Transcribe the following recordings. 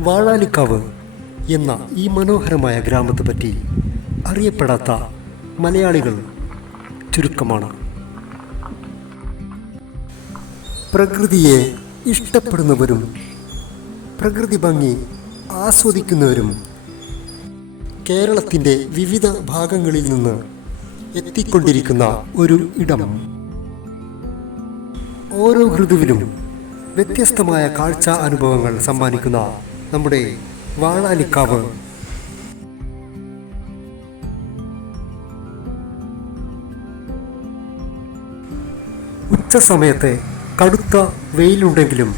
വാഴാലിക്കാവ് എന്ന ഈ മനോഹരമായ ഗ്രാമത്തെ പറ്റി അറിയപ്പെടാത്ത മലയാളികൾ ചുരുക്കമാണ്. പ്രകൃതിയെ ഇഷ്ടപ്പെടുന്നവരും പ്രകൃതി ഭംഗി ആസ്വദിക്കുന്നവരും കേരളത്തിന്റെ വിവിധ ഭാഗങ്ങളിൽ നിന്ന് എത്തിക്കൊണ്ടിരിക്കുന്ന ഒരു ഇടം. ഓരോ ഋതുവിലും വ്യത്യസ്തമായ കാഴ്ച അനുഭവങ്ങൾ സമ്മാനിക്കുന്ന നമ്മുടെ വാണാലിക്കാവ് ഉച്ച സമയത്തെ കടുത്ത വെയിലുണ്ടെങ്കിലും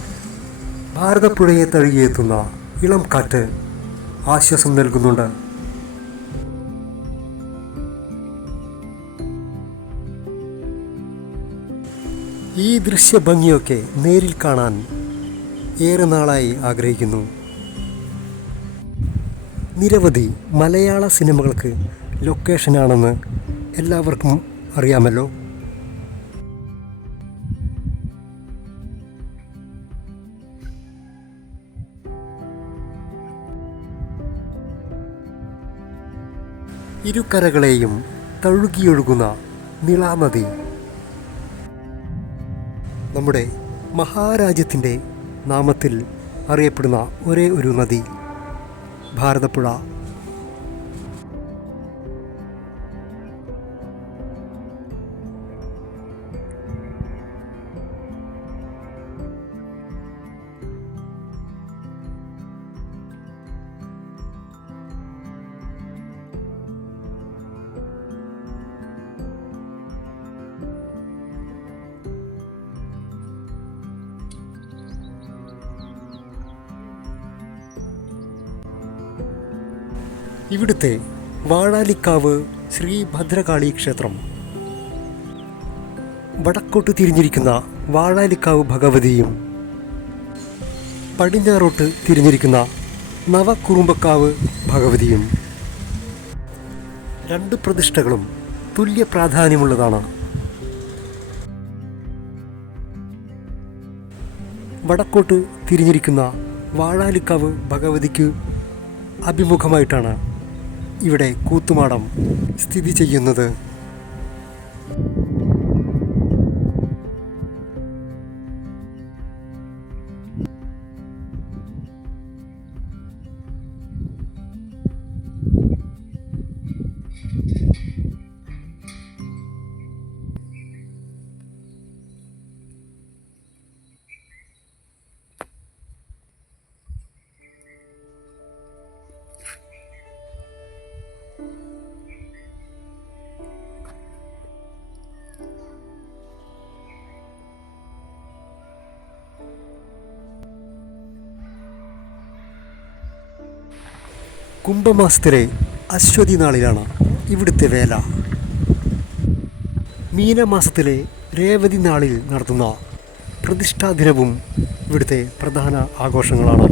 ഭാരതപ്പുഴയെ തഴുകിയെത്തുന്ന ഇളം കാറ്റ് ആശ്വാസം നൽകുന്നുണ്ട്. ഈ ദൃശ്യഭംഗിയൊക്കെ നേരിൽ കാണാൻ ഏറെ നാളായി ആഗ്രഹിക്കുന്നു. നിരവധി മലയാള സിനിമകൾക്ക് ലൊക്കേഷനാണെന്ന് എല്ലാവർക്കും അറിയാമല്ലോ. ഇരുകരകളെയും തഴുകിയൊഴുകുന്ന നിളാനദി. നമ്മുടെ മഹാരാജ്യത്തിന്റെ നാമത്തിൽ അറിയപ്പെടുന്ന ഒരേ ഒരു നദി. ഭാരതപ്പുഴ ഇവിടുത്തെ വാഴാലിക്കാവ് ശ്രീ ഭദ്രകാളി ക്ഷേത്രം. വടക്കോട്ട് തിരിഞ്ഞിരിക്കുന്ന വാഴാലിക്കാവ് ഭഗവതിയും പടിഞ്ഞാറോട്ട് തിരിഞ്ഞിരിക്കുന്ന നവകുറുമ്പക്കാവ് ഭഗവതിയും രണ്ട് പ്രതിഷ്ഠകളും തുല്യ പ്രാധാന്യമുള്ളതാണ്. വടക്കോട്ട് തിരിഞ്ഞിരിക്കുന്ന വാഴാലിക്കാവ് ഭഗവതിക്ക് അഭിമുഖമായിട്ടാണ് ഇവിടെ കൂത്തുമാടം സ്ഥിതി ചെയ്യുന്നത് കുംഭമാസത്തിലെ അശ്വതി നാളിലാണ് ഇവിടുത്തെ വേല. മീനമാസത്തിലെ രേവതി നാളിൽ നടത്തുന്ന പ്രതിഷ്ഠാ ദിനവും ഇവിടുത്തെ പ്രധാന ആഘോഷങ്ങളാണ്.